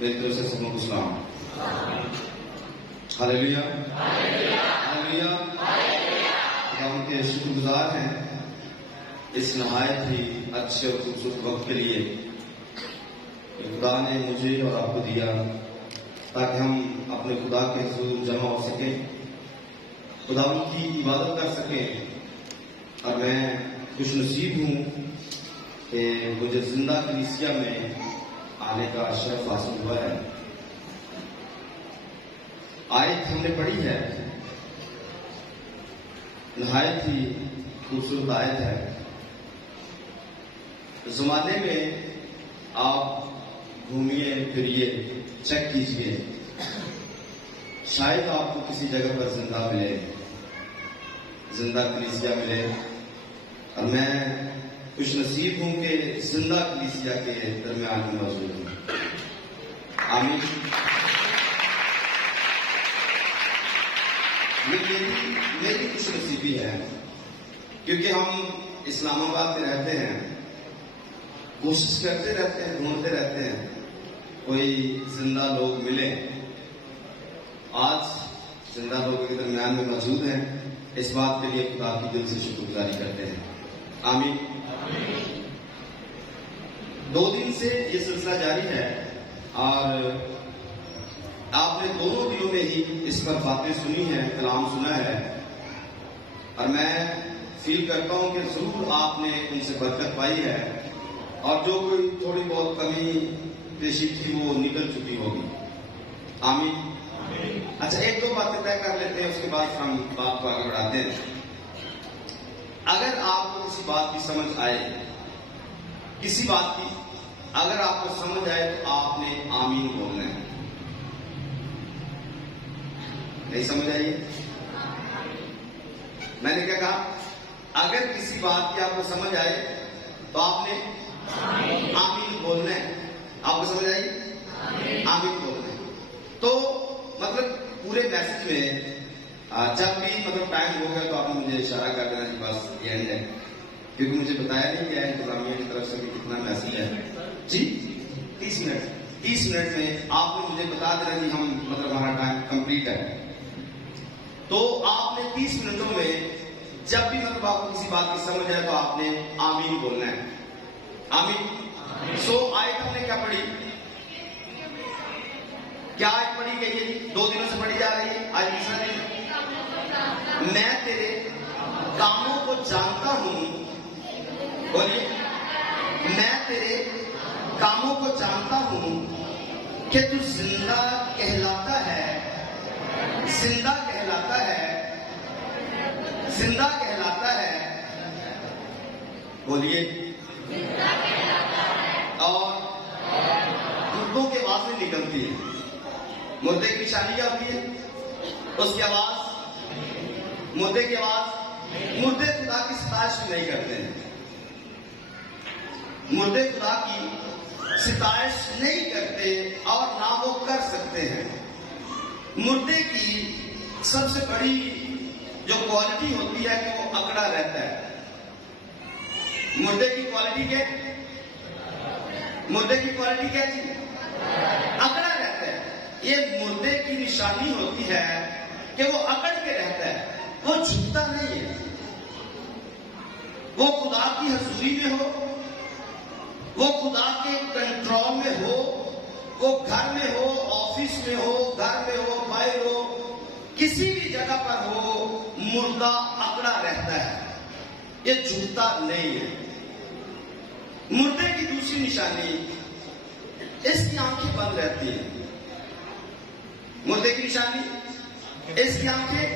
मेरी तरफ से सबको को सलाम। Hallelujah, hallelujah. हम के शुक्रगुजार हैं इस नहायत ही अच्छे और खूबसूरत वक्त के लिए खुदा ने मुझे और आपको दिया ताकि हम अपने खुदा के हुजूर जमा हो सके, खुदा की इबादत कर सकें। और मैं खुश नसीब हूँ कि मुझे जिंदा कलीसिया में आने का शर्फ हासिल हुआ है। आयत हमने पढ़ी है, नहायत ही खूबसूरत आयत है। जमाने में आप घूमिए फिरिए, चेक कीजिए, शायद आपको किसी जगह पर जिंदा मिले, जिंदा कलीसिया मिले। और मैं खुश नसीब हूं कि जिंदा कलीसिया के दरमियान में मौजूद हूं। आमीन। मेरी खुश नसीबी है क्योंकि हम इस्लामाबाद में रहते हैं, कोशिश करते रहते हैं, ढूंढते रहते हैं कोई जिंदा लोग मिले। आज जिंदा लोगों के दरमियान में मौजूद हैं। इस बात के लिए खुदा की दिल से शुक्रगुजारी करते हैं। आमीन। 2 दिन से ये सिलसिला जारी है और आपने दोनों दिनों में ही इस पर बातें सुनी है, कलाम सुना है। और मैं फील करता हूं कि जरूर आपने उनसे बरकत पाई है और जो कोई थोड़ी बहुत कमी पेशी थी वो निकल चुकी होगी। आमीन। अच्छा, 1-2 बातें तय कर लेते हैं, उसके बाद हम बात को आगे बढ़ाते हैं। अगर आपको किसी बात की समझ आए, किसी बात की अगर आपको समझ आए तो आपने आमीन बोलना है। नहीं समझ आई? मैंने क्या कहा? अगर किसी बात की आपको समझ आए तो आपने आमीन बोलना है। आपको समझ आई? आमीन बोलना है। तो मतलब पूरे मैसेज में जब भी मतलब टाइम हो गया तो आपने मुझे इशारा कर देना कि बस ये एंड है, क्योंकि मुझे बताया नहीं गया है इंतजामिया की तरफ से कि कितना मैसेज है। जी 30 मिनट में आपने मुझे बता देना कि हम मतलब हमारा टाइम कंप्लीट है। तो आपने 30 मिनटों में जब भी मतलब आपको किसी बात की समझ आए तो आपने आमीन बोलना है। आमीन। सो आयत हमने क्या पढ़ी? क्या आयत पढ़ी गई है? 2 दिनों से पढ़ी जा रही है। आज तीसरा दिन। मैं तेरे कामों को जानता हूं। बोलिए, मैं तेरे कामों को जानता हूं कि तू जिंदा कहलाता है, जिंदा कहलाता है, जिंदा कहलाता है। बोलिए, और मुर्दों की आवाज नहीं निकलती है। मुर्दे की निशानी क्या होती है? उसकी आवाज, मुर्दे की आवाज। मुर्दे खुदा की सितारिश नहीं करते हैं, मुर्दे खुदा की सितारिश नहीं करते और ना वो कर सकते हैं। मुर्दे की सबसे बड़ी जो क्वालिटी होती है कि वो अकड़ा रहता है। मुर्दे की क्वालिटी क्या? मुर्दे की क्वालिटी क्या जी? अकड़ा रहता है। ये मुर्दे की निशानी होती है कि वो अकड़ के रहता है, वो झुकता नहीं है। वो खुदा की हजूरी में हो, वो खुदा के कंट्रोल में हो, वो घर में हो, ऑफिस में हो, घर में हो, बाहर हो, किसी भी जगह पर हो, मुर्दा अकड़ा रहता है, ये झुकता नहीं है। मुर्दे की दूसरी निशानी, इसकी आंखें बंद रहती हैं। मुर्दे की निशानी, इसकी आंखें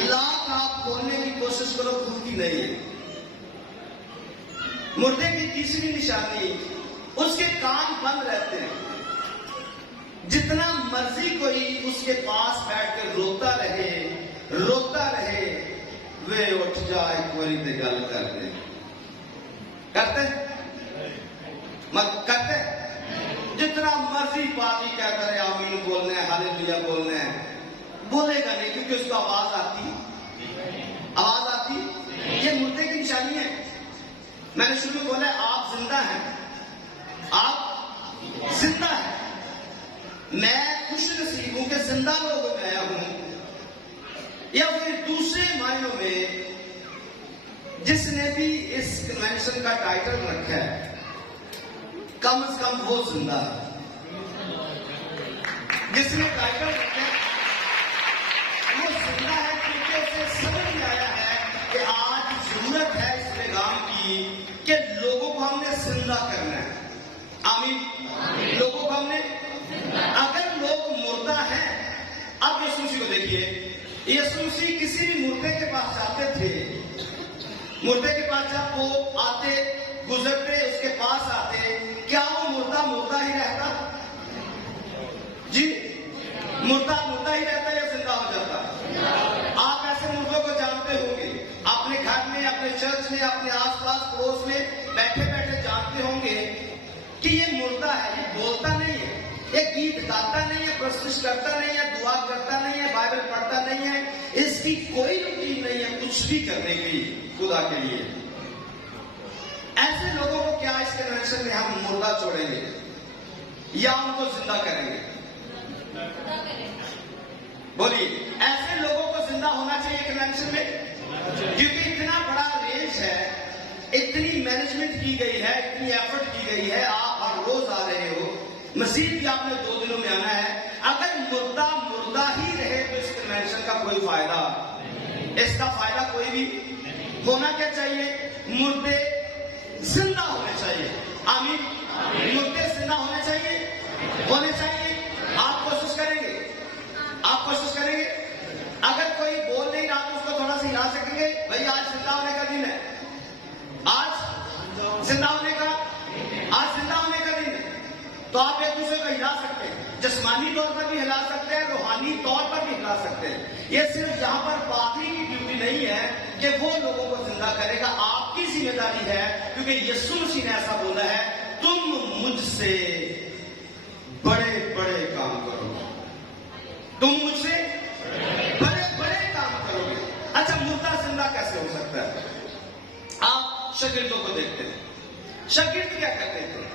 लाख आप खोलने की कोशिश करो, खुलती नहीं है। मुर्दे की तीसरी निशानी, उसके कान बंद रहते हैं। जितना मर्जी कोई उसके पास बैठकर रोता रहे, वे उठ जा एक बारी ते गल करते मत करते। जितना मर्जी पापी कहता रहे आमीन बोलना है, हालेलुया बोलना है, बोलेगा नहीं, क्योंकि उसको आवाज आती। ये मुर्दे की निशानी है। मैंने शुरू में बोला आप जिंदा हैं, आप जिंदा हैं, मैं खुश नसीब हूं कि जिंदा लोग मैं हूं, या फिर दूसरे मायनों में जिसने भी इस कन्वेंशन का टाइटल रखा है, कम से कम वो जिंदा है। जिसने टाइटल रखा है वो जिंदा है, क्योंकि उसे समझ में आया है कि आज जरूरत है इस पैगाम की कि लोगों को हमने जिंदा करना है। आमीन। लोगों को हमने, अगर लोग मुर्दा हैं, अब यीशु मसीह को देखिए, यीशु मसीह किसी भी मुर्दे के पास जाते थे, मुर्दे के पास जब वो आते, गुजरते, उसके पास आते, क्या वो मुर्दा मुर्दा ही रहता? जी, मुर्दा मुर्दा ही रहता या जिंदा हो जाता? आप ऐसे मुर्दों को जानते होंगे, अपने घर में, अपने चर्च में, अपने आसपास पड़ोस में बैठे बैठे जानते होंगे कि ये मुर्दा है, ये बोलता नहीं है, ये गीत गाता नहीं है, प्रस्तुत करता नहीं है, दुआ करता नहीं है, बाइबल पढ़ता नहीं है, इसकी कोई रूटीन नहीं है कुछ भी करने की खुदा के लिए। ऐसे लोगों को क्या इस कन्वेंशन में हम मुर्दा छोड़ेंगे या उनको जिंदा करेंगे? बोलिए, ऐसे लोगों को जिंदा होना चाहिए कन्वेंशन में, क्योंकि इतना बड़ा रेंज है, इतनी मैनेजमेंट की गई है, इतनी एफर्ट की गई है, आप हर रोज आ रहे हो, मसीह भी आपने 2 दिनों में आना है। अगर मुर्दा मुर्दा ही रहे तो इस कन्वेंशन का कोई फायदा, इसका फायदा कोई भी होना क्या चाहिए? मुर्दे जिंदा होने चाहिए। आमीन। मुर्दे जिंदा होने चाहिए, होने चाहिए। आप कोशिश करेंगे, आप कोशिश करेंगे। अगर कोई बोल नहीं रहा तो उसको थोड़ा सा हिला सकेंगे, भाई आज जिंदा होने का दिन है, आज जिंदा होने का, आज जिंदा होने का दिन है। तो आप एक दूसरे को हिला सकते हैं, जिस्मानी तौर पर भी हिला सकते हैं, रूहानी तौर पर भी हिला सकते हैं। ये सिर्फ यहाँ पर पादरी की ड्यूटी नहीं है कि वो लोगों को जिंदा करेगा, आपकी जिम्मेदारी है, क्योंकि यीशु मसीह ने ऐसा बोला है, तुम मुझसे बड़े बड़े काम करोगे, तुम मुझसे बड़े बड़े काम करोगे। अच्छा, मुर्दा जिंदा कैसे हो सकता है? आप शागिर्दों को देखते हैं, शागिर्द क्या करते थे?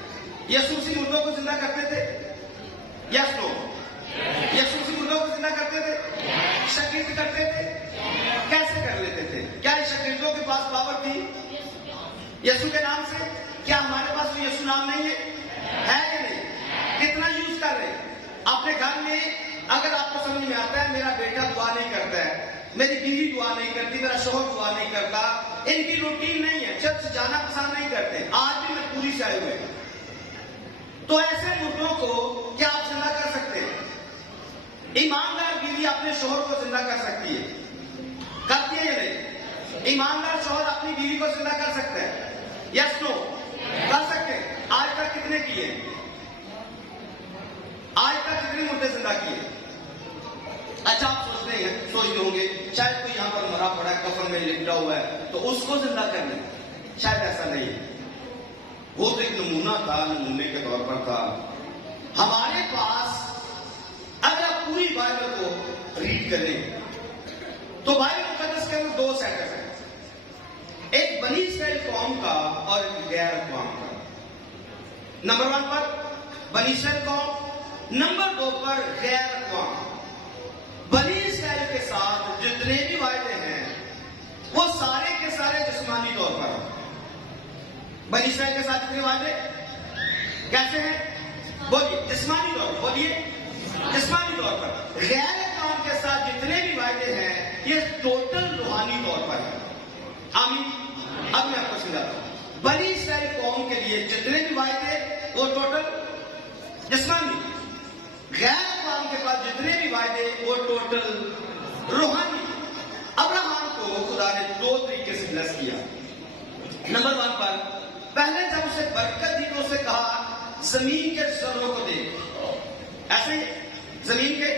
यीशु मसीह मुर्दों को जिंदा करते थे? Yes no? यीशु मसीह मुर्दों को जिंदा करते थे? शागिर्द करते थे? कैसे कर लेते थे? क्या शागिर्दों के पास पावर थी यीशु के नाम से? क्या हमारे पास तो यीशु नाम नहीं है? है या नहीं? कितना यूज कर रहे हैं अपने घर में? अगर आपको समझ में आता है, मेरा बेटा दुआ नहीं करता है, मेरी बीवी दुआ नहीं करती, मेरा शोहर दुआ नहीं करता, इनकी रूटीन नहीं है, चर्च जाना पसंद नहीं करते, आज भी मजबूरी से आए हुए हैं, तो ऐसे मुर्दों को क्या आप जिंदा कर सकते हैं? ईमानदार बीवी अपने शोहर को जिंदा कर सकती है, करती है या नहीं? ईमानदार शोहर अपनी बीवी को जिंदा कर सकते हैं? Yes no? कर सकते हैं। आज तक कितने किए? आज तक कितने मुर्दे जिंदा किए? अच्छा, आप सोचते होंगे शायद कोई यहां पर मरा पड़ा है, कफन में लिपटा हुआ है, तो उसको जिंदा कर लें। शायद ऐसा नहीं है, वो तो एक नमूना था, नमूने के तौर पर था। हमारे पास अगर आप पूरी बाइबल को रीड करें तो बाइबल मुकद्दस के अंदर 2 सेक्टर है, एक बनी इस्राएल कौम का और एक गैर कौम का। नंबर 1 पर बनी इस्राएल कौम, नंबर 2 पर गैर कौम। बनी इस्राएल के साथ जितने भी वायदे हैं वो सारे के सारे जिस्मानी तौर पर हैं। बनी इस्राएल के साथ कितने वादे कैसे हैं? बोलिए, जिस्मानी तौर पर, बोलिए जिस्मानी तौर पर। गैर कौम के साथ जितने भी वायदे हैं ये टोटल रूहानी तौर पर है। आमीन। अब मैं आपको समझाता हूं, बनी इस्राएल कौम के लिए जितने भी वायदे वो टोटल जिस्मानी, गैर कौम के पास जितने भी वायदे वो टोटल रूहानी। अब्राहम को खुदा ने 2 तरीके से ब्लेस किया। नंबर 1 पर पहले जब उसे बरकत दी तो उसे कहा जमीन के जर्रों को देख, ऐसे जमीन के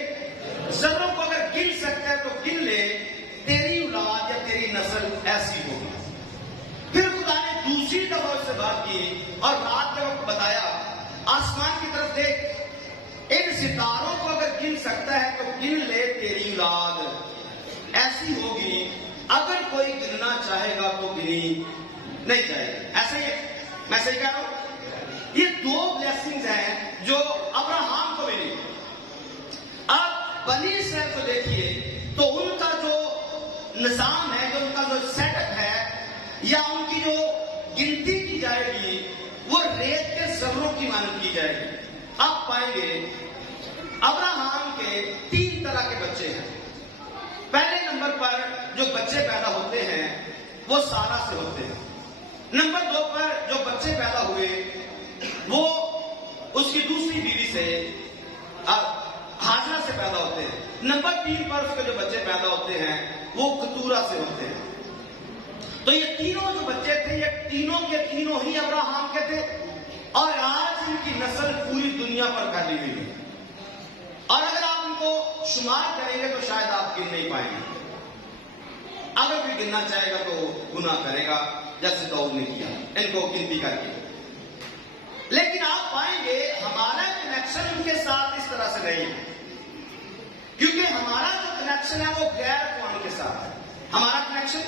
जर्रों को अगर गिन सकता है तो गिन ले, तेरी औलाद या तेरी नस्ल ऐसी होगी। फिर खुदा ने दूसरी दफा उससे बात की और रात के वक्त बताया, आसमान की तरफ देख, इन सितारों को अगर गिन सकता है तो गिन ले, तेरी औलाद ऐसी होगी। अगर कोई गिनना चाहेगा तो गिनी नहीं जाएगी। ऐसे ही मैं सही कह रहा हूं? ये 2 ब्लेसिंग्स हैं जो अब्राहम को मिली। बनी इसराइल को देखिए तो उनका जो निजाम है, जो उनका जो सेटअप है, या उनकी जो गिनती की जाएगी वो रेत के जबरों की मानद की जाएगी। आप पाएंगे अब्राहम के 3 तरह के बच्चे हैं। पहले नंबर पर जो बच्चे पैदा होते हैं वो सारा से होते हैं। नंबर 2 पर जो बच्चे पैदा हुए वो उसकी दूसरी बीवी से हाजरा से पैदा होते हैं। नंबर 3 पर उसके जो बच्चे पैदा होते हैं वो कतूरा से होते हैं। तो ये तीनों जो बच्चे थे ये तीनों के तीनों ही अब्राहम के थे, और आज इनकी नस्ल पूरी दुनिया पर फैली हुई है। और अगर आप इनको शुमार करेंगे तो शायद आप गिन नहीं पाएंगे। अगर कोई गिनना चाहेगा तो गुनाह करेगा, जैसे दाऊद ने किया इनको गिनती करके। लेकिन आप पाएंगे हमारा कनेक्शन उनके साथ इस तरह से नहीं है, क्योंकि हमारा जो कनेक्शन है वो गैर कौम के साथ है। हमारा कनेक्शन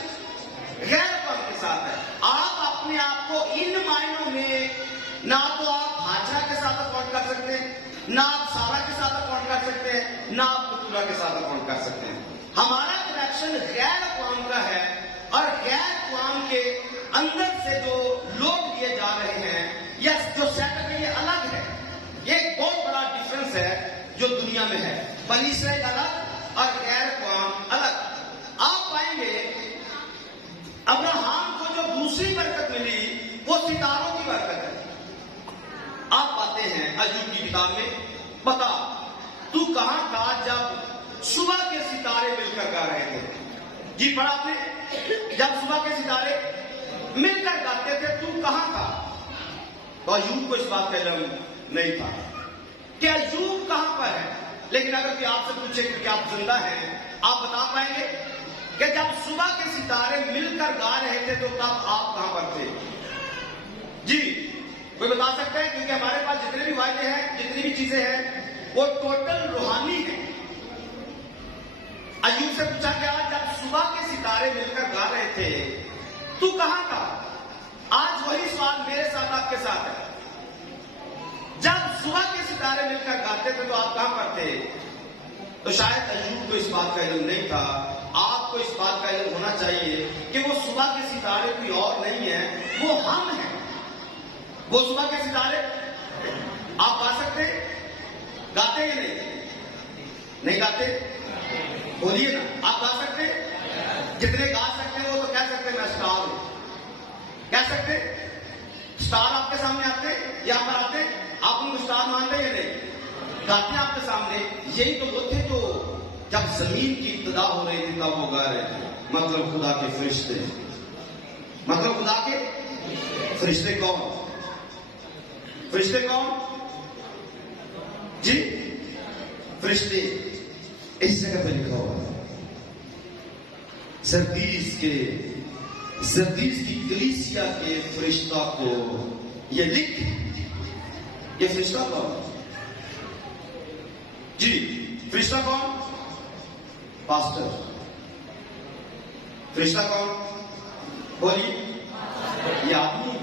गैर कौम के साथ है। आप अपने आप को इन मायनों में ना तो आप हाजरा के साथ अकाउंट कर सकते हैं, ना आप सारा के साथ अकाउंट कर सकते हैं, ना आप कतूरा के साथ अकाउंट कर सकते हैं। हमारा कनेक्शन गैर कौम का है, और गैर कौम के अंदर से जो लोग लिए जा रहे हैं या जो सेटअप है ये अलग है। ये एक बहुत बड़ा डिफरेंस है जो दुनिया में है। बनी इसराइल अलग और गैर कौम अलग। आप पाएंगे अब्राहम को जो दूसरी बरकत मिली वो सितारों की बरकत है। आप पाते हैं अय्यूब की किताब में, बता तू कहां था जब सुबह के सितारे मिलकर गा रहे थे। जी पढ़ा आपने, जब सुबह के सितारे मिलकर गाते थे तू कहां था। तो अय्यूब को इस बात का इल्म नहीं था कि अय्यूब कहां पर है। लेकिन अगर कोई आपसे पूछे कि आप जिंदा हैं, आप बता पाएंगे कि जब सुबह के सितारे मिलकर गा रहे थे तो तब आप कहां पर थे। जी कोई बता सकता है, क्योंकि हमारे पास जितने भी वायदे हैं, जितनी भी चीजें हैं वो टोटल रूहानी है। अय्यूब से पूछा गया जब सुबह के सितारे मिलकर गा रहे थे तू कहां था। आज वही सवाल मेरे साथ आपके साथ है। जब सुबह के सितारे मिलकर गाते थे तो आप कहां पर थे। तो शायद अय्यूब को इस बात का इल्म नहीं था। आपको इस बात का इल्म होना चाहिए कि वो सुबह के सितारे कोई और नहीं है, वो हम हैं। वो सुबह के सितारे आप गा सकते हैं, गाते हैं नहीं गाते, बोलिए ना, आप गा सकते हैं। जितने गा सकते हैं वो तो कह सकते हैं मैं स्टार हूं, कह सकते। स्टार आपके सामने आते, यहां पर आते, आप उनको स्टार मानते हैं नहीं, गाते हैं आपके सामने। यही तो वो थे जो जब जमीन की इब्तिदा हो रही थी तब वो गा रहे थे। मतलब खुदा के फरिश्ते, मतलब खुदा के फरिश्ते कौन, फरिश्ते कौन जी, फरिश्ते इस जगह पर लिखा हुआ है। सरदीस की कलीसिया के फरिश्ता को ये लिख, ये फरिश्ता कौन जी, फरिश्ता कौन, पास्टर। फरिश्ता कौन बोलिए, ये आदमी।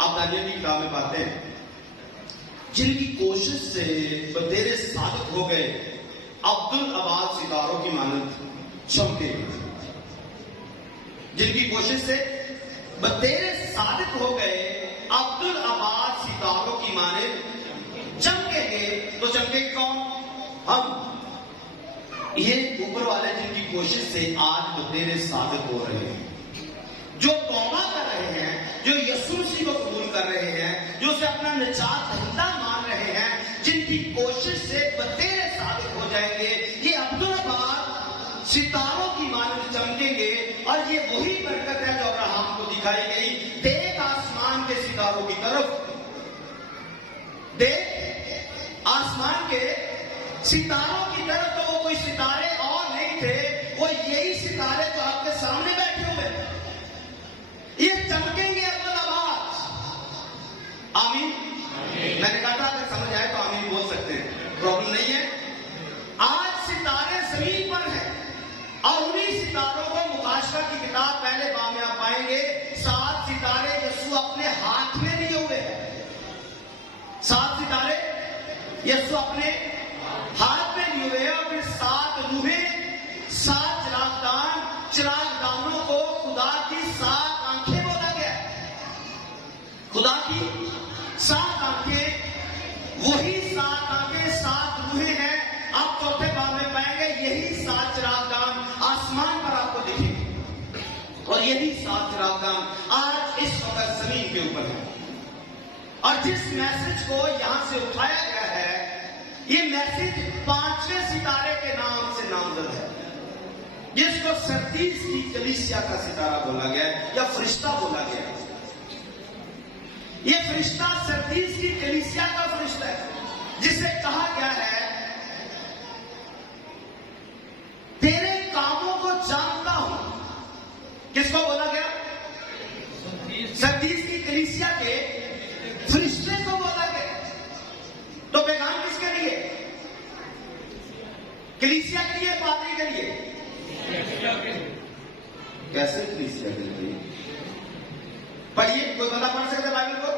आप दानियल की किताब में पाते हैं जिनकी कोशिश से बतेरे साबित हो गए अब्दुल अबाद सितारों की मानद चमके। जिनकी कोशिश से बतेरे साबित हो गए अब्दुल अबाद सितारों की मानद चमकेंगे। तो चमकेंगे कौन, हम। ये ऊपर वाले जिनकी कोशिश से आज बतेरे साबित हो रहे हैं, जो तौबा कर रहे हैं, जो यीशु मसीह को कबूल कर रहे हैं, जो उसे अपना निजात दहिंदा मान रहे हैं, जिनकी कोशिश से बतेरे साबित हो जाएंगे, ये अब्दुल अबाद सितारों की मानद चमकेंगे। और ये वही बरकत है जो अब्राहम को दिखाई गई। देख आसमान के सितारों की तरफ, देख आसमान के सितारों की तरफ। तो वो कोई सितारे और नहीं थे, वो यही सितारे जो आपके सामने बैठे हुए हैं, ये चमकेंगे अब्दुल अबाद। आमीन। मैंने कहा था अगर समझ आए तो आमीन बोल सकते हैं, प्रॉब्लम नहीं है। आज सितारे जमीन पर हैं और उन्हीं सितारों को मुकाशवा की किताब पहले बाब में आप पाएंगे 7 सितारे यीशु अपने हाथ में लिए हुए हैं। 7 सितारे यीशु अपने हाथ युवे और फिर 7 रूहें, 7 चिरागदान, चिरागदानों को खुदा की 7 आंखें बोला गया। खुदा की 7 आंखें, वही 7 आंखें 7 रूहें हैं। आप चौथे भाग में पाएंगे यही 7 चिरागदान आसमान पर आपको दिखेंगे और यही 7 चिरागदान आज इस वक्त जमीन के ऊपर है। और जिस मैसेज को यहां से उठाया गया है, ये मैसेज 5वें सितारे के नाम से नामजद है, जिसको सरदीस की कलीसिया का सितारा बोला गया है या फरिश्ता बोला गया है। ये फरिश्ता सरदीस की कलीसिया का फरिश्ता है, जिसे कहा गया है तेरे कामों को जानता हूं। किसको बोला गया? सरदीस की कलीसिया के फरिश्ते को बोला गया। तो पैगाम किसके लिए? कलीसिया के लिए, पादरी के लिए? कैसे कलीसिया के लिए? पढ़िए, कोई बंदा पढ़ सकता है बाइबल को?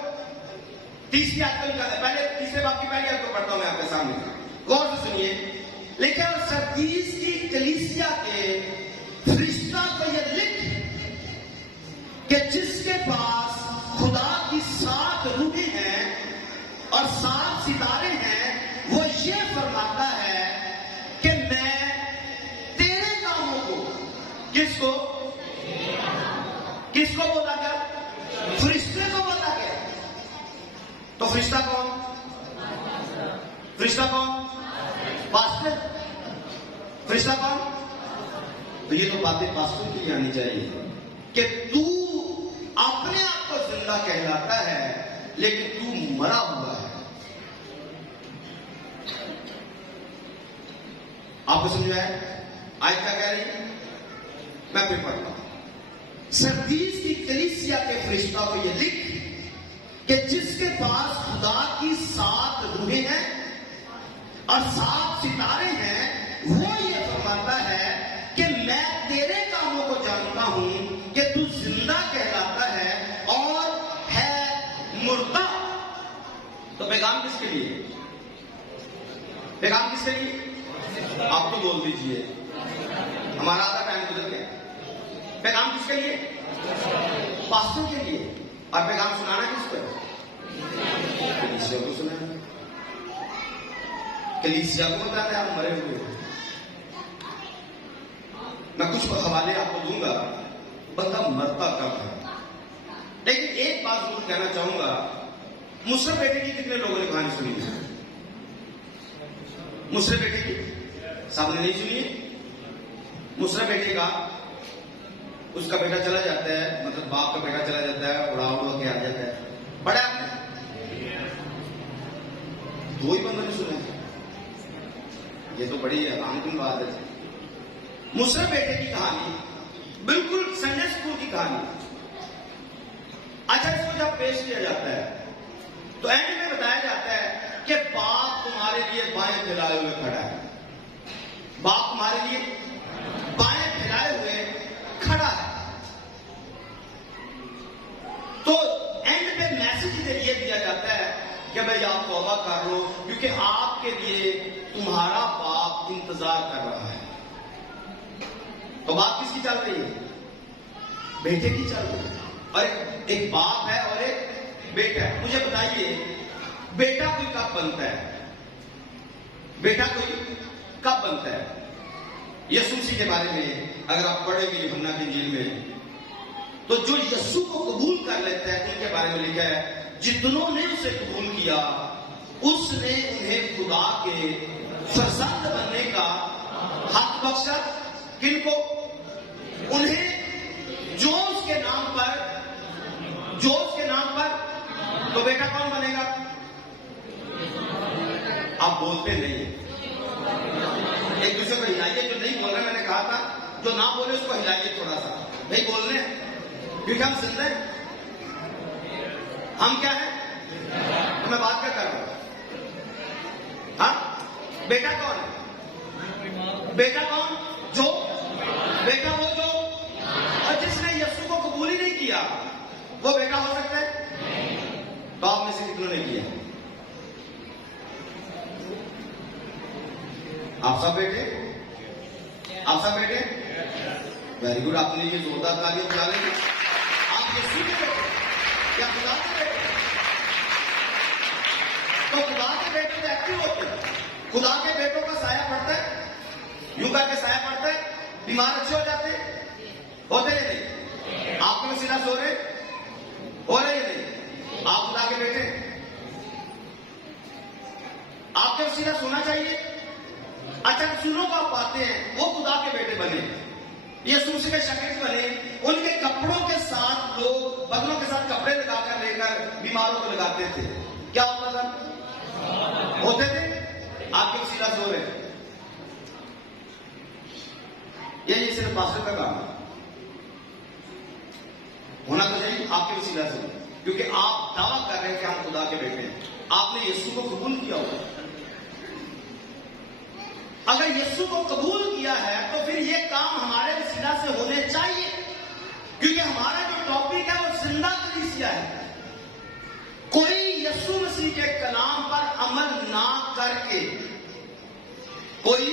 30 की आयत को निकाले, पहले तीसरे बाब की पहली आयत को पढ़ता हूं मैं आपके सामने, गौर से सुनिए। लेकिन सरदीस की कलीसिया के फरिश्ता को यह लिख कि जिसके पास खुदा की 7 रूहें हैं और 7 सितारे हैं, वो ये फरमाता है कि मैं तेरे कामों को, किसको किसको बोला गया? फरिश्ते को बोला गया। तो फरिश्ता कौन? फरिश्ता कौन? पास्टर। फरिश्ता कौन? तो ये तो बातें पास्टर की आनी चाहिए कि तू अपने आप को जिंदा कहलाता है लेकिन तू मरा हुआ है। आपको समझ में आया? आज क्या कह रही है? मैं फिर पढ़ता हूं। सरदीस की कलीसिया के फरिश्ता को यह लिख कि जिसके पास खुदा की 7 रूहें हैं और 7 सितारे हैं, वो ये फरमाता है कि मैं तेरे कामों को जानता हूं कि तू जिंदा कहलाता है और है मुर्दा। तो पैगाम किसके लिए? पैगाम किसके लिए? आप तो बोल दीजिए, हमारा आधा टाइम गुजर गया। पैगाम किसके लिए? पास्टर के लिए। और पैगाम सुनाना किसको? कलीसिया को सुनाना। कलीसिया को बताना है आप मरे हुए। मैं कुछ हवाले आपको दूंगा, बंदा मरता कब है। लेकिन एक बात जरूर कहना चाहूंगा, मुसरफ बेटे की कितने लोगों ने कहानी सुनी है? मुसरफ बेटे की सामने नहीं सुनी है? मुसरफ बेटे का, उसका बेटा चला जाता है, मतलब बाप का बेटा चला जाता है, उड़ा उड़ा के आ जाता है। पढ़ा आपने? 2 ही बंदों ने सुना। ये तो बड़ी आमदन बात है। मुसरफ बेटे की कहानी बिल्कुल संडे स्कूल की कहानी। अच्छा, इसको जब पेश किया जाता है तो एंड में बताया जाता है कि बाप तुम्हारे लिए बाएं फैलाए हुए खड़ा है। बाप तुम्हारे लिए बाएं फैलाए हुए खड़ा है। तो एंड पे मैसेज ये दिया जाता है कि भाई आप तौबा कर लो, क्योंकि आपके लिए तुम्हारा बाप इंतजार कर रहा है। तो बात किसकी चल रही है? बेटे की चल रही है। और एक बाप है और एक बेटा है। मुझे बताइए, बेटा कोई कब बनता है? बेटा कोई कब बनता है? यीशु मसीह के बारे में अगर आप पढ़ेंगे यूहन्ना की इंजील में, तो जो यीशु को कबूल कर लेते हैं उनके बारे में लिखा है, जितनों ने उसे कबूल किया उसने उन्हें खुदा के फरजंद बनने का हक बख्शा। किनको? उन्हें जो उसके नाम पर। तो बेटा कौन बनेगा? आप बोलते नहीं, एक दूसरे को हिलाइए। जो नहीं बोल रहे, मैंने कहा था जो ना बोले उसको हिलाइए थोड़ा सा, भाई बोलने, क्योंकि हम जिंदा हैं। हम क्या है? तो मैं बात क्या कर रहा हूं? हाँ, बेटा कौन है? बेटा कौन? जो बेटा, वो जो, और जिसने यीशु को कबूल ही नहीं किया वो बेटा हो सकता है? तो आप में से कितनों ने किया? आप सब बैठे? आप सब बैठे? Very good. आपने ये जोरदार तालियां बजा लेंगे। आप यीशु के बेटे या खुदा के बेटे? तो खुदा के बेटे तो एक्टिव होते हैं। खुदा के बेटों का साया पड़ता है, यूं करके साया पड़ता है, बीमार अच्छे हो जाते हैं, होते हैं नहीं? आपके वसीला सो रहे हो रहे नहीं? आप खुदा के बेटे, आपके वसीला सोना चाहिए। अच्छा, सुनो को आप पाते हैं वो खुदा के बेटे बने, यीशु मसीह के शागिर्द बने। उनके कपड़ों के साथ लोग बदलों के साथ कपड़े लगाकर लेकर बीमारों को लगाते थे। क्या होता था? होते थे। आपके वसीला सो रहे, ये सिर्फ पास्टर का काम है, होना तो चाहिए आपके वसीला से, क्योंकि आप दावा कर रहे हैं कि हम खुदा के बेटे हैं। आपने यीशु को कबूल किया होगा। अगर यीशु को कबूल किया है तो फिर ये काम हमारे वसीला से होने चाहिए, क्योंकि हमारा जो टॉपिक है वो जिंदा कलीसिया है। कोई यीशु मसीह के कलाम पर अमल ना करके, कोई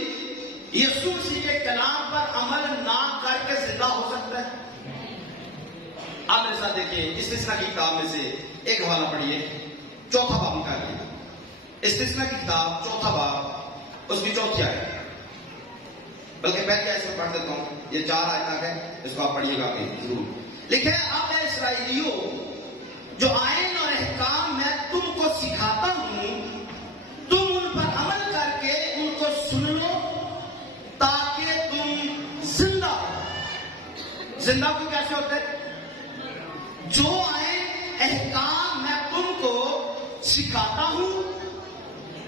यीशु मसीह के कलाम पर अमल ना करके जिंदा हो सकता है? आप मेरे साथ देखिए, इस्तिस्ना की किताब में से एक हवाला पढ़िए, चौथा बाब निकालिए। इस्तिस्ना की किताब चौथा बाब, उसकी चौथी आयत, बल्कि पहले आयत से पढ़ देता हूं, ये 4 आयत है, इसको आप पढ़िएगा जरूर। लिखे, अब इस्राएलियों, जो आयन और अहकाम मैं तुमको सिखाता हूं, तुम उन पर अमल करके उनको सुन लो, ताकि तुम जिंदा हो। जिंदा को कैसे होते हैं? जो आयन अहकाम मैं तुमको सिखाता हूं,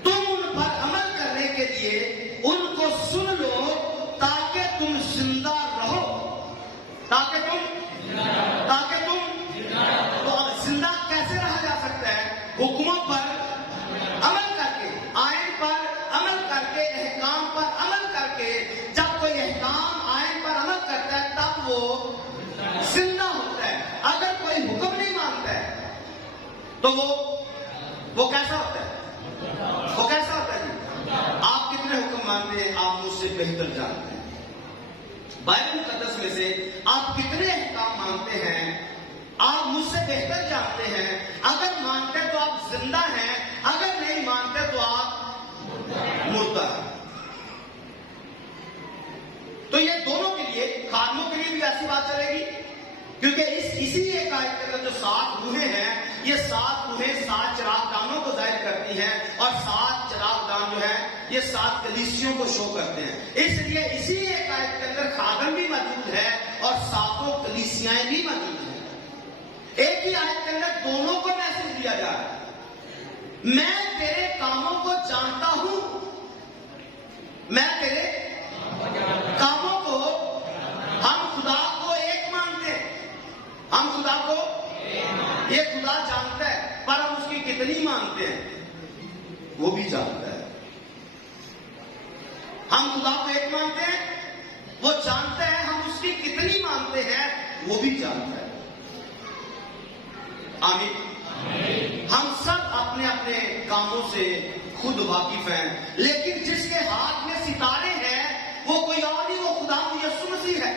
तुम उन पर अमल करने के लिए उनको सुन लो, ताकि तुम जिंदा रहो। ताकि तुम तो जिंदा कैसे रहा जा सकता है? हुक्मों पर अमल करके, आयन पर अमल करके, अहकाम पर अमल करके। जब कोई अहकाम आयन पर अमल करता है तब वो जिंदा होता है। अगर कोई हुक्म नहीं मानता है तो वो कैसा होता है? वो कैसा होता है जी? आप कितने हुक्म मानते हैं? आप मुझसे बेहतर जानते हैं। बाइबल मुकद्दस में से आप कितने अहकाम मानते हैं? आप मुझसे बेहतर जानते हैं। अगर मानते तो आप जिंदा हैं, अगर नहीं मानते तो आप मुर्दा हैं। तो ये दोनों के लिए, खादमों के लिए भी ऐसी बात चलेगी, क्योंकि इसी एक आयत के अंदर जो 7 रूहें हैं, ये 7 रूहें 7 चिरागदानों को जाहिर करती हैं, और 7 चिरागदान जो है ये 7 कलीसियों को शो करते हैं। इसलिए इसी एक आयत के अंदर खादम भी मौजूद है और 7 कलीसियाएं भी मौजूद हैं। एक ही आयत के अंदर दोनों को मैसेज दिया जा रहा है। मैं तेरे कामों को जानता हूं, मैं तेरे कामों को, हम खुदा को एक मानते हैं, हम खुदा को, ये खुदा जानता है, पर हम उसकी कितनी मानते हैं वो भी जानता है। हम खुदा को एक मानते हैं, वो जानता है, हम उसकी कितनी मानते हैं वो भी जानता है। आमीन। हम सब अपने अपने कामों से खुद वाकिफ हैं, लेकिन जिसके हाथ में सितारे हैं वो कोई और नहीं, वो खुदा यीशु मसीह है।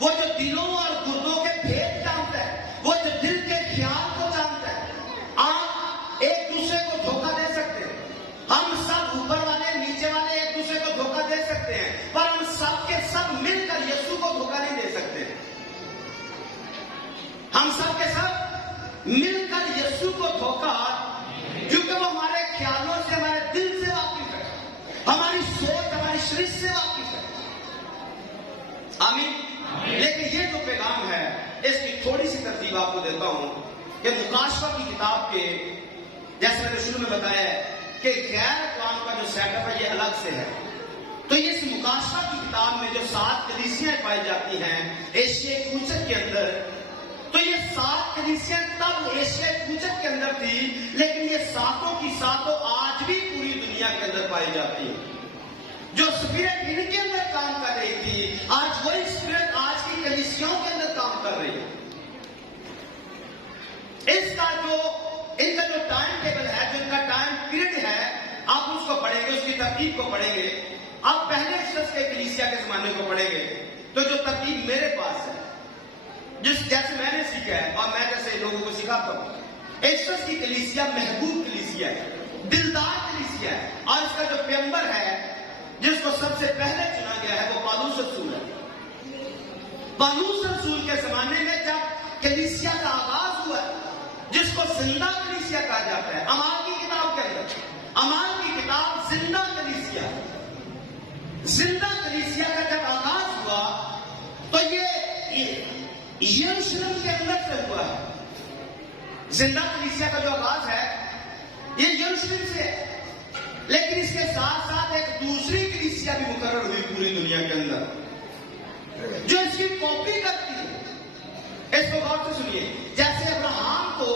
वो जो दिलों और गुर्दों के भेद जानता है, वो जो दिल के ख्याल को जानता है। आप एक दूसरे को धोखा दे सकते हैं, हम सब ऊपर वाले नीचे वाले एक दूसरे को धोखा दे सकते हैं, पर हम सब के सब मिलकर यीशु को धोखा नहीं दे सकते। हम सब के सब मिलकर यीशु को धोखा, क्योंकि वो हमारे ख्यालों से, हमारे दिल से वाकिफ है, हमारी सोच, हमारी शरीर से वाकिफ है। आमीन। लेकिन ये जो पैगाम है, इसकी थोड़ी सी तरतीब आपको देता हूं कि मुकाशवा की किताब के, जैसे मैंने शुरू में बताया कि गैर कलाम का जो सेटअप है ये अलग से है। तो इस मुकाशवा की किताब में जो 7 कलीसियां पाई जाती हैं एशिया कूचक के अंदर, तो ये 7 कलीसियां तब एशिया कूचक के अंदर थी, लेकिन ये 7 की 7 आज भी पूरी दुनिया के अंदर पाई जाती है। जो स्पिरिट इनके अंदर काम कर रही थी, आज वही स्पिरिट आज की कलीसियाओं के अंदर काम कर रही है। इनका जो टाइम टेबल है, जो इनका टाइम पीरियड है, आप उसको पढ़ेंगे, उसकी तरतीब को पढ़ेंगे आप पहले एफिसस के कलीसिया के जमाने को पढ़ेंगे तो जो तरतीब मेरे पास है, जैसे मैंने सीखा है और मैं जैसे लोगों को सिखाता हूं, एफिसस की कलीसिया महबूब कलीसिया है, दिलदार कलीसिया है, और इसका जो पैगंबर है जिसको सबसे पहले चुना गया है वो पौलुस रसूल है। पौलुस रसूल के जमाने में जब कलीसिया का आगाज हुआ, जिसको जिंदा कलीसिया कहा जाता है, अमाल की किताब के अंदर, अमाल की किताब जिंदा कलीसिया, जिंदा कलीसिया का जब आगाज हुआ तो ये यरूशलेम के अंदर से हुआ है। जिंदा कलीसिया का जो आगाज है ये यरूशलेम से है, लेकिन इसके साथ साथ एक दूसरी कलीसिया भी मुकर्रर हुई पूरी दुनिया के अंदर जो इसकी कॉपी करती है। इसको गौर से सुनिए, जैसे अब्राहम को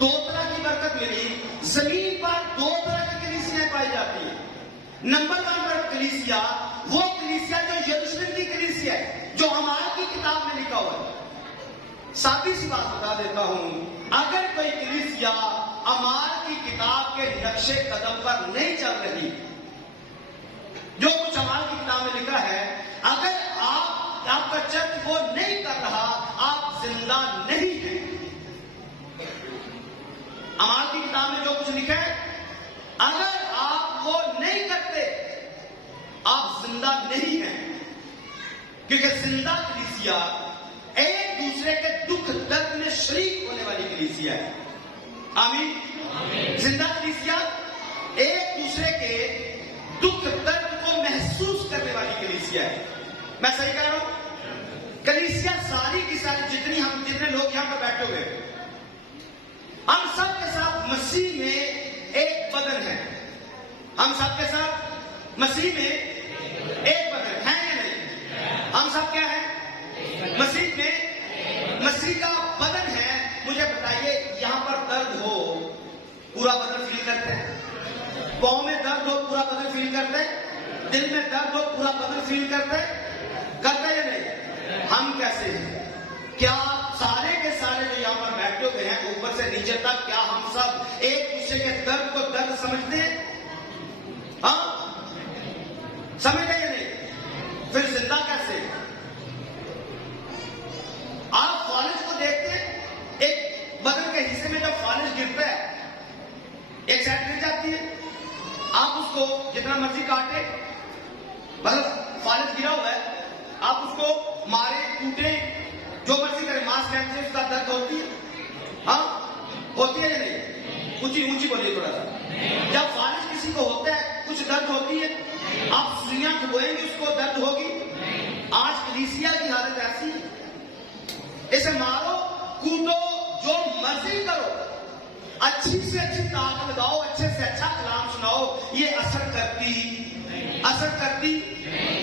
2 तरह की बरकत मिली, जमीन पर 2 तरह की कलीसियां पाई जाती है। नंबर 1 पर कलीसिया वो कलीसिया जो यरूशलेम की कलीसिया है, जो अमाल की किताब में लिखा हुआ है। सादी सी बात बता देता हूं, अगर कोई कलीसिया अमाल की किताब के नक्शे कदम पर नहीं चल रही, जो कुछ अमाल की किताब में लिखा है, अगर आपका चर्च वो नहीं कर रहा, आप जिंदा नहीं है। अमाल की किताब में जो कुछ लिखा है, अगर आप वो नहीं करते, आप जिंदा नहीं हैं। क्योंकि जिंदा कलीसिया एक दूसरे के दुख दर्द में शरीक होने वाली कलीसिया है। आमीन। जिंदा कलीसिया एक दूसरे के दुख दर्द को महसूस करने वाली कलीसिया है। मैं सही कह रहा हूं? कलीसिया सारी की सारी जितने लोग यहां पर बैठे हुए, हम सब के साथ मसीह में एक बदन है। हम सब के साथ मसीह में एक बदन है या नहीं? हम सब क्या है? मसीह में, मसीह का बदन है। मुझे बताइए, यहां पर दर्द हो पूरा बदन फील करते हैं? पांव में दर्द हो पूरा बदन फील करते हैं? दिल में दर्द हो पूरा बदन फील करते हैं या नहीं? हम कैसे हैं? क्या सारे के सारे जो यहां पर बैठे हुए हैं ऊपर से नीचे तक, क्या हम सब एक दूसरे के दर्द को दर्द समझते हैं? हाँ, समझते या नहीं? फिर जिंदा कैसे? आप फॉलिज को देखते हैं, एक बदन के हिस्से में जब फॉलिज गिरता है, एक साइड गिर जाती है, आप उसको जितना मर्जी काटे, मतलब फॉलिज गिरा हुआ है, आप उसको मारे कूटे जो मर्जी करे, मांस कैंसर से उसका दर्द होती है? हाँ, होती है या नहीं? ऊंची ऊंची बोलिए थोड़ा सा। जब फॉलिज किसी को होता है, कुछ दर्द होती है, आप सुइयां चुभोएंगे, उसको दर्द होगी। आज कलीसिया की हालत ऐसी है, इसे मारो कूदो जो मर्जी करो, अच्छी से अच्छी ताकत लगाओ, अच्छे से अच्छा कलाम सुनाओ, ये असर करती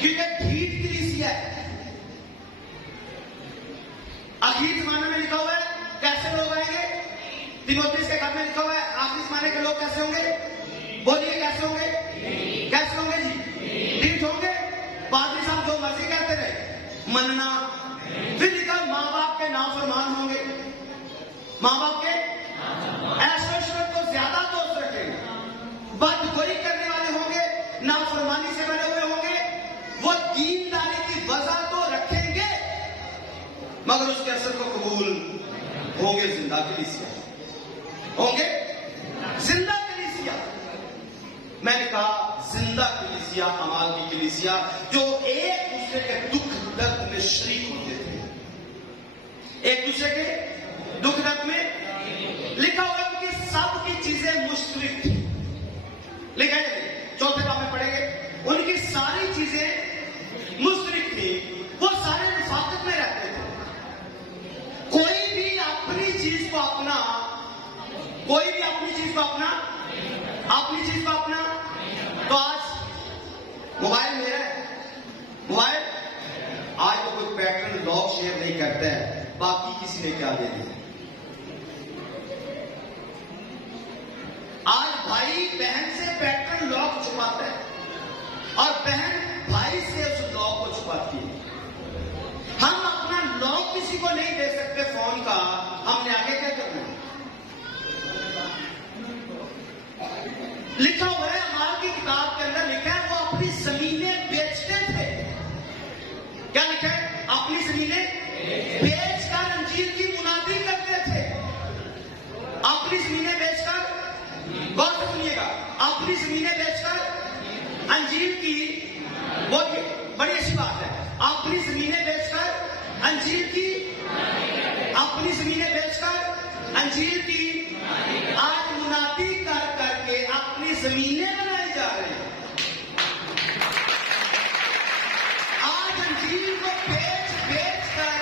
क्योंकि ढीठ कलीसिया है। आखिरी जमाने में लिखा हुआ है कैसे लोग आएंगे? तीमुथियुस के घर में लिखा हुआ है आखिरी जमाने के लोग कैसे होंगे? बोलिए कैसे होंगे? कैसे होंगे जी? ढीठ होंगे। पादरी साहब जो मर्जी कहते रहे, मनना। फिर लिखा माँ बाप के नाफरमान होंगे, माँ बाप के ऐश्वर्य को ज्यादा दोस्त रखेंगे, बदगोई करने वाले होंगे, नाफरमानी से बने हुए होंगे। वो दीनदारी की वजह तो रखेंगे मगर उसके असर को कबूल होंगे जिंदा कलीसिया, होंगे जिंदा कलीसिया। मैंने कहा जिंदा कलीसिया, अमाल की कलीसिया, जो एक दूसरे के दुख दर्द में शरीक होते थे, एक दूसरे के दुख दर्द में। लिखा हुआ उनकी सब की चीजें मुश्तरक थी। लिखा है चौथे बाब में पढ़ेंगे, उनकी सारी चीजें मुश्तरक थी, वो सारे रिफाकत में रहते थे। कोई भी अपनी चीज को अपना, कोई भी अपनी चीज को अपना, अपनी चीज को अपना। तो आज मोबाइल मेरा है, मोबाइल आज तो कोई पैटर्न लॉक शेयर नहीं करता है, बाकी किसी ने क्या दे दिया। आज भाई बहन से पैटर्न लॉक छुपाता है और बहन भाई से उस लॉक को छुपाती है। हम अपना लॉक किसी को नहीं दे सकते फोन का, हमने आगे क्या करना है? लिखा हुआ है अमाल की किताब के अंदर, लिखा है वो अपनी जमीनें जमीनें बेचकर अंजीर की मुनादी करते थे। अपनी जमीनें बेचकर, गौर से सुनिएगा, अपनी जमीनें बेचकर अंजीर की, बोलिए, बड़ी अच्छी बात है, अपनी जमीनें बेचकर अंजीर की, अपनी जमीनें बेचकर अंजीर की आज मुनादी कर करके अपनी जमीनें बनाई जा रही हैं। आज अंजीर को बेच बेच कर,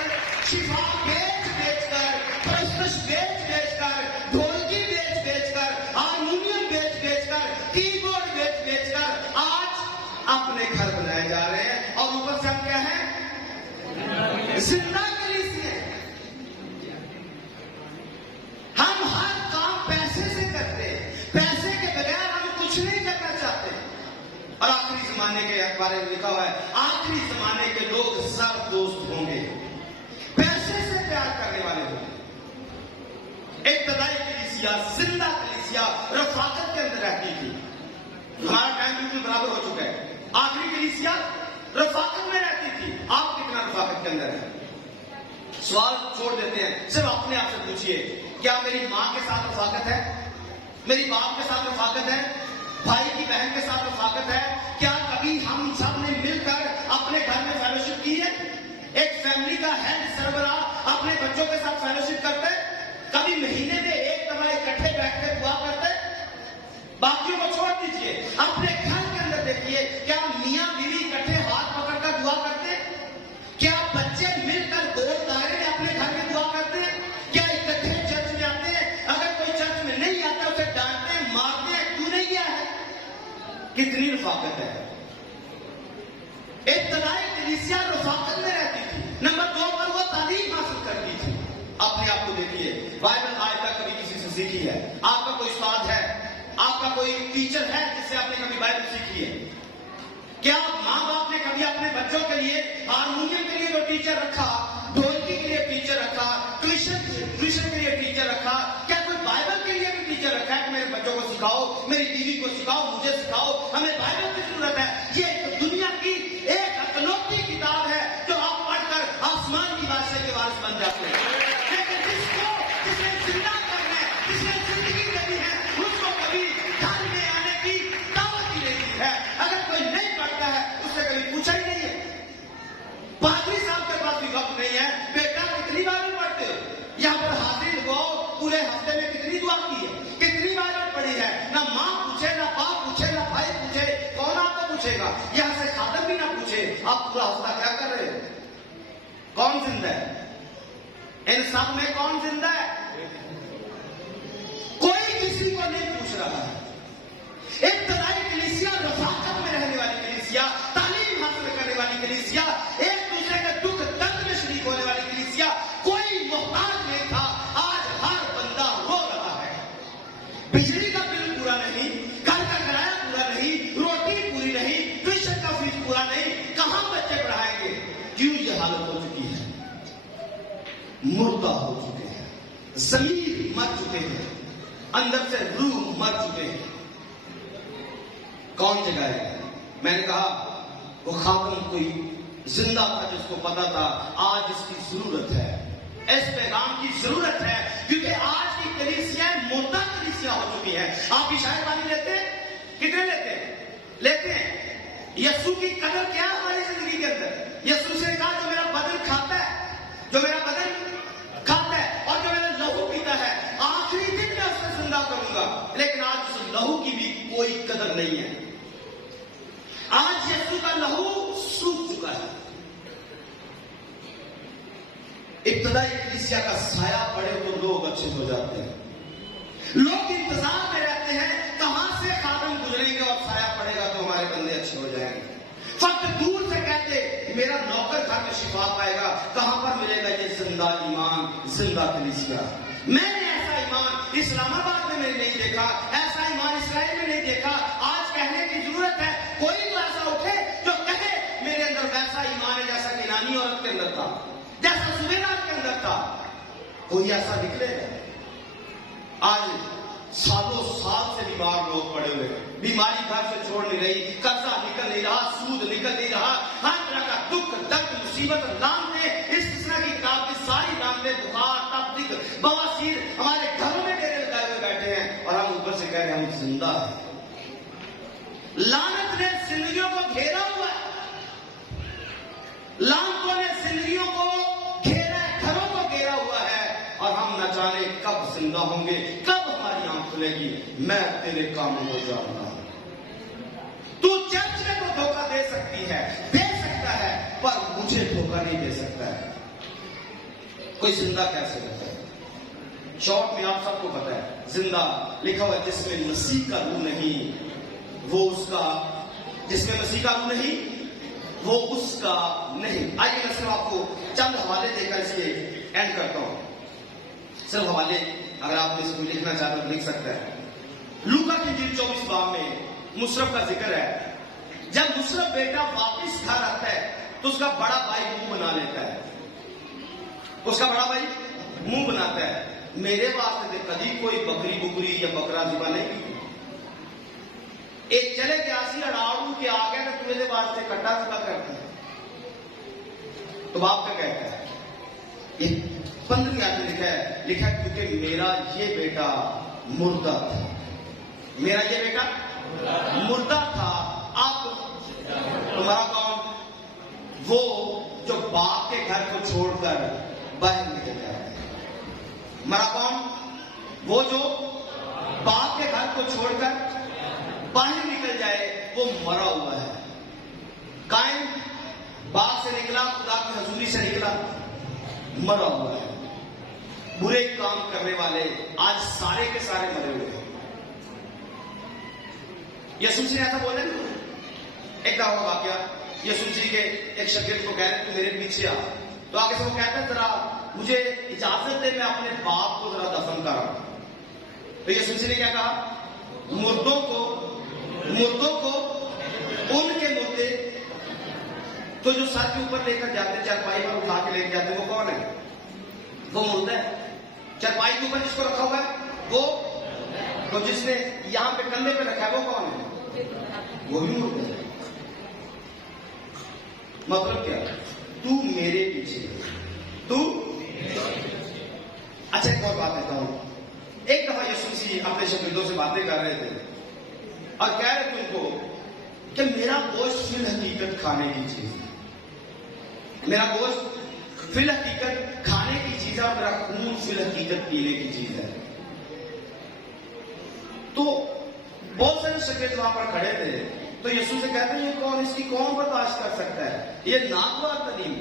शिफा बेच बेच कर, प्रश्न बेच बेच कर, ढोलकी बेच बेच कर, हारमोनियम बेच बेच कर, कीबोर्ड बेच बेच कर आज अपने घर बनाए जा रहे हैं। और ऊपर से हम क्या है? जिंदा कलीसिया। हम हर काम पैसे से करते हैं, पैसे के बगैर हम कुछ नहीं करना चाहते। और आखिरी जमाने के बारे में लिखा हुआ है, आखिरी जमाने के लोग सब दोस्त होंगे, पैसे से प्यार करने वाले होंगे। एक तदाई कलीसिया, जिंदा कलीसिया रफाकत के अंदर रहती थी। हमारा टाइम बिल्कुल बराबर हो चुका है। आखिरी कलीसिया रफाकत में रहती थी। आप कितना रफाकत के अंदर है? सवाल छोड़ देते हैं, सिर्फ अपने आप से पूछिए, क्या मेरी माँ के साथ रफाकत है? मेरी बाप के साथ रफाकत है? भाई की बहन के साथ रफाकत है? क्या कभी हम सब ने मिलकर अपने घर में फेलोशिप की है? एक फैमिली का हेड सरबराह अपने बच्चों के साथ फेलोशिप करते? कभी महीने में एक दफा इकट्ठे बैठकर दुआ करते? बाकियों को छोड़ दीजिए, अपने घर के अंदर देखिए, क्या मियाँ बीवी इकट्ठे हाथ पकड़कर दुआ करते? क्या बच्चे मिलकर गोल दायरे में अपने घर में दुआ करते हैं? क्या इकट्ठे चर्च में आते हैं? अगर कोई चर्च में नहीं आता उसे डांटते हैं, मारते हैं, क्यों नहीं गया है? कितनी रफाकत है। एक तदाई कलीसिया रफाकत में रहती थी। नंबर 2 पर वो तालीम हासिल करती थी। अपने आप को देखिए, बाइबल आज तक कभी किसी से सीखी है? आपका कोई उस्ताद है, आपका कोई टीचर है जिससे आपने कभी बाइबल सीखी है? क्या माँ बाप ने कभी अपने बच्चों के लिए हारमोनियम के लिए जो टीचर रखा, ढोलकी के लिए टीचर रखा, ट्यूशन के लिए टीचर रखा, क्या कोई बाइबल के लिए भी टीचर रखा है कि मेरे बच्चों को सिखाओ, मेरी बीवी को सिखाओ, मुझे सिखाओ, हमें बाइबल की जरूरत है? ये दुनिया की एक अनोखी किताब है जो आप पढ़कर आसमान की बादशाह के वारिस बन जाते हैं। लेकिन जिसने जिंदा करना है, जिसने जिंदगी देनी है, उसको कभी घर में आने की दावत ही नहीं दी है। अगर कोई नहीं पढ़ता है उससे कभी पूछा ही नहीं है। पादरी साहब के पास भी वक्त नहीं है, बेटा कितनी बाइबल पढ़ते हो? यहाँ पर हाजिरी लगाओ, पूरे हफ्ते में कितनी दुआ की है, कितनी बाइबल पढ़ी है? ना माँ पूछे, ना बाप पूछे, ना भाई पूछे, कौन आपको पूछेगा? यहाँ से खादम भी ना पूछे, आप पूरा हफ्ता क्या कर रहे हो? कौन जिंदा है? इन सब में कौन जिंदा है? कोई किसी को नहीं पूछ रहा है। एक तदाई कलीसिया, रफाकत में रहने वाली कलीसिया, तालीम हासिल करने वाली कलीसिया, एक दूसरे के दुख दर्द में शरीक होने वाली कलीसिया, कोई मोहताज नहीं था। आज हर बंदा रो रहा है। बिजली का बिल पूरा नहीं, घर का किराया पूरा नहीं, रोटी पूरी नहीं, ट्यूशन का फीस पूरा नहीं, कहां बच्चे पढ़ाएंगे? क्यों ये हालत हो चुकी है? मुर्दा हो चुके हैं, जमीर मर चुके हैं, अंदर से रूह मर चुके हैं। कौन जगाएगा? मैंने कहा वो खातम कोई जिंदा था जिसको पता था आज इसकी जरूरत है, इस पैगाम की जरूरत है, क्योंकि आज की कलीसिया मुर्दा कलीसिया हो चुकी है। आप इशारे पानी लेते हैं? कितने लेते हैं? लेते हैं। यीशु की कदर क्या है हमारी जिंदगी के अंदर? यीशु से कहा जो मेरा बदन खाता है, जो मेरा बदन खाता है और जो मेरा लहू पीता है, आखिरी दिन मैं उसे जिंदा करूंगा। लेकिन आज उस लहू की भी कोई कदर नहीं है। आज यीशु का लहू सूख चुका है। इब्तदाई कलीसिया का साया पड़े तो लोग अच्छे हो जाते हैं। लोग इंतजार में रहते हैं कहां से खादम गुजरेंगे और साया पड़ेगा तो हमारे बंदे अच्छे हो जाएंगे। फक्त दूर से कहते मेरा नौकर घर में शिफा पाएगा, कहां पर मिलेगा ये जिंदा ईमान, जिंदा कलीसिया? मैंने ऐसा ईमान इस्लामाबाद में मैंने नहीं देखा, ऐसा ईमान इसराइल में नहीं देखा। आज कहने की जरूरत है, कोई तो ऐसा उठे जो कहे मेरे अंदर वैसा ईमान है जैसा कि नानी औरत के अंदर था, जैसा सुबेदार के अंदर था। कोई ऐसा निकलेगा? आज सालों साल से बीमार लोग पड़े हुए, बीमारी घर से छोड़ नहीं रही, कर्जा निकल नहीं रहा, सूद निकल नहीं रहा, हर तरह का दुख दर्द मुसीबत लानते इस नाम पे बुखार, तप, बवासीर हमारे घरों में डेरे लगाए हुए बैठे हैं और हम ऊपर से कह रहे हैं हम जिंदा हैं। लानत ने जिंदगियों को घेरा हुआ है, लानतों ने जिंदगियों को घेरा है, घरों को घेरा हुआ है और हम न जाने कब जिंदा होंगे, कब हमारी आंख खुलेगी। मैं तेरे कामों को जानता हूं। तू चर्च में तो धोखा दे सकती है, दे सकता है, पर मुझे धोखा नहीं दे सकता है। कोई जिंदा कैसे होता है? शॉर्ट में आप सबको पता है, जिंदा लिखा हुआ है जिसमें मसीह का रूह नहीं वो उसका, जिसमें मसीह का रूह नहीं वो उसका नहीं। आइए मैं सिर्फ आपको चंद हवाले देकर इसे एंड करता हूं। सिर्फ हवाले अगर आप इसको लिखना चाहते तो लिख सकते हैं। लूका की इंजील 24 बाब में मुशर्रफ का जिक्र है। जब मुशर्रफ बेटा वापिस घर आता है तो उसका बड़ा भाई मुंह बना लेता है, उसका बड़ा भाई मुंह बनाता है। मेरे वास्ते कभी कोई बकरी बुकरी या बकरा जिबा नहीं की, एक चले के आसी अड़ाड़ू के आ गया तो मेरे वास्ते कट्टा जिबा करता है। तो बाप क्या कहता है? ये 15वीं आयत में लिखा है क्योंकि मेरा ये बेटा मुर्दा था, मेरा ये बेटा मुर्दा था, अब तुम्हारा कौन? वो जो बाप के घर को छोड़कर बाहर निकल जाता है। मरा कौन? वो जो बाप के घर को छोड़कर बाहर निकल जाए, वो मरा हुआ है। कायम बाप से निकला, खुदा की हजूरी से निकला, मरा हुआ है। बुरे काम करने वाले आज सारे के सारे मरे हुए हैं। यीशु मसीह ने ऐसा बोले ना, एक दफा वाकया, यीशु मसीह के एक शागिर्द को कह रहे तू मेरे पीछे आ, तो आगे से वो कहता है जरा मुझे इजाजत दे, मैं अपने बाप को जरा दफन कर रहा हूं। तो यीशु मसीह ने क्या कहा? मुर्दों को उनके मुर्दे तो जो सर के ऊपर लेकर जाते, चारपाई पर उठा के लेकर जाते, वो कौन है? वो मुर्दा है। चारपाई के ऊपर जिसको रखा हुआ है वो, तो जिसने यहां पे कंधे पे रखा है वो कौन है? वो भी मुर्दा है। मतलब क्या? तू मेरे पीछे, तू। अच्छा एक और बात कहता हूं। एक दफा यीशु मसीह अपने शागिर्दों से बातें कर रहे थे और कह रहे थे उनको कि मेरा गोश्त फिल हकीकत खाने की चीज है, मेरा गोश्त फिल हकीकत खाने की चीज है और मेरा खून फिल हकीकत पीने की चीज है। तो बहुत सारे शागिर्द वहां पर खड़े थे, तो यीशु से कहते हैं ये कौन, इसकी कौन बर्दाश्त कर सकता है, ये नागवार तलीम।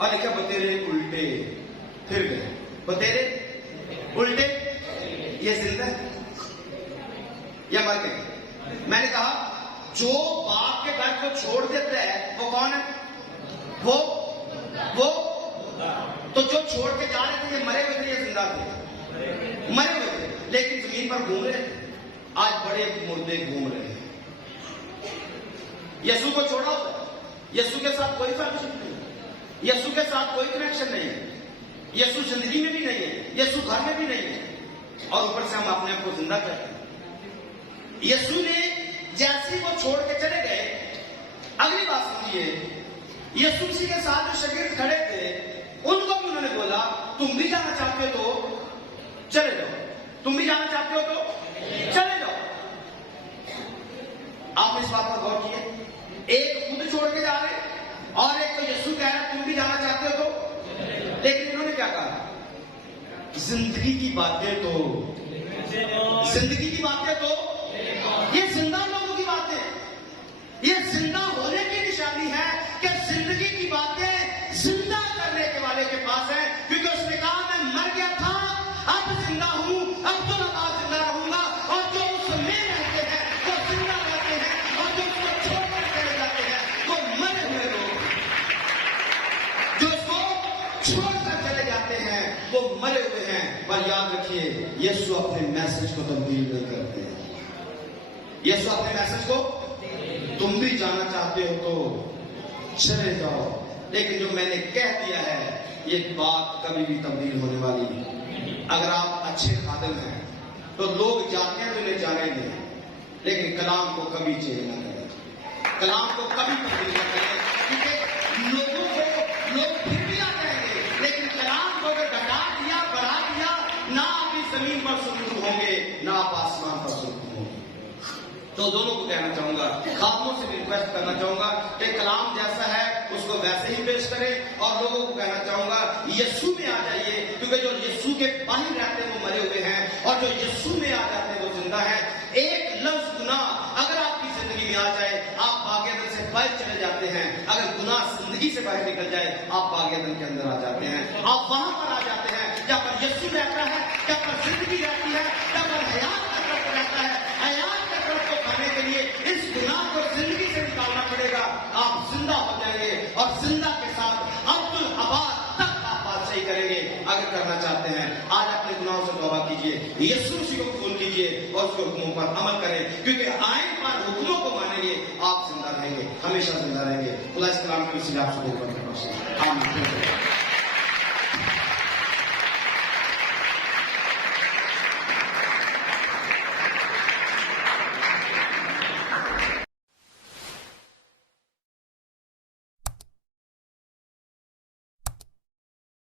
और लिखा बतेरे उल्टे फिर गए, बतेरे उल्टे, ये जिंदा है या मर गए? मैंने कहा जो बाप के घर को छोड़ देता है वो कौन है? वो तो जो छोड़ के जा रहे थे ये मरे हुए थे या जिंदा थे? मरे हुए थे, लेकिन जमीन पर घूम रहे थे। आज बड़े मुर्दे घूम रहे हैं। यीशु को छोड़ा होता है, यीशु के साथ कोई फैमिली नहीं, यीशु के साथ कोई कनेक्शन नहीं है, यीशु जिंदगी में भी नहीं है, यीशु घर में भी नहीं है, और ऊपर से हम अपने आप को जिंदा करते हैं। यीशु ने जैसे वो छोड़ के चले गए, अगली बात सुनिए, यीशु मसीह के साथ जो शागिर्द खड़े थे उनको भी उन्होंने बोला तुम भी जाना चाहते हो तो चले जाओ, तुम भी जाना चाहते हो तो चले जाओ। आपने इस बात पर गौर किया? एक खुद छोड़ के जा रहे और एक तो यीशु कह रहा है तुम भी जाना चाहते हो तो, लेकिन इन्होंने क्या कहा? जिंदगी की बातें तो, जिंदगी की बातें तो, ये जिंदा लोगों की बातें, ये जिंदा होने की निशानी है कि जिंदगी की बातें जिंदा करने के वाले के पास है, क्योंकि उसने कहा मैं मर गया था अब जिंदा हूं, अब तो लगातार जिंदा रहूंगा, और जो उसमें रहते हैं वो जिंदा रहते हैं, और जो उसको छोड़कर चले जाते हैं वो मरे हुए लोग, जो उसको छोड़कर चले जाते हैं वो मरे हुए हैं। पर याद रखिए यीशु अपने मैसेज को तब्दील नहीं करते हैं। यीशु अपने मैसेज को, तुम भी जाना चाहते हो तो चले जाओ, लेकिन जो मैंने कह दिया है ये बात कभी भी तब्दील होने वाली नहीं। अगर आप अच्छे खादिम हैं तो लोग जाते हैं तो ले जाएंगे, लेकिन कलाम को कभी चेंज न करें, कलाम को कभी तब्दील न करें, क्योंकि लोगों को लोग फिर भी आ जाएंगे, लेकिन कलाम को तो दोनों को कहना चाहूंगा, खादमों से भी रिक्वेस्ट करना चाहूंगा कि कलाम जैसा है उसको वैसे ही पेश करें, और लोगों को कहना चाहूंगा यीशु में आ जाइए, क्योंकि जो यीशु के बाहर रहते हैं वो मरे हुए हैं, और जो यीशु में आ जाते हैं वो जिंदा है। एक लफ्ज गुनाह अगर आपकी जिंदगी में आ जाए, आप बागेदन से बाहर चले जाते हैं। अगर गुनाह जिंदगी से बाहर निकल जाए, आप बागेदन के अंदर आ जाते हैं, आप वहां पर आ जाते हैं जहां पर यीशु रहता है, जहां पर जिंदगी रहती है, जहां पर हयात का तरफ रहता है। हयात का तरफ को खाने के लिए इस गुनाह को जिंदगी से निकालना पड़ेगा। आप जिंदा हो जाएंगे और जिंदा के साथ अब्दुल अबाद तक आप बादशाही करेंगे। अगर करना चाहते हैं, आज अपने गुनाहों से तौबा कीजिए, यीशु मसीह को कबूल कीजिए और उसके हुक्मों पर अमल करें, क्योंकि आइन पर हुक्मों को मानेंगे, आप जिंदा रहेंगे, हमेशा जिंदा रहेंगे। खुदा इस कलाम के वसीले आपसे बहुत बहुत आमीन।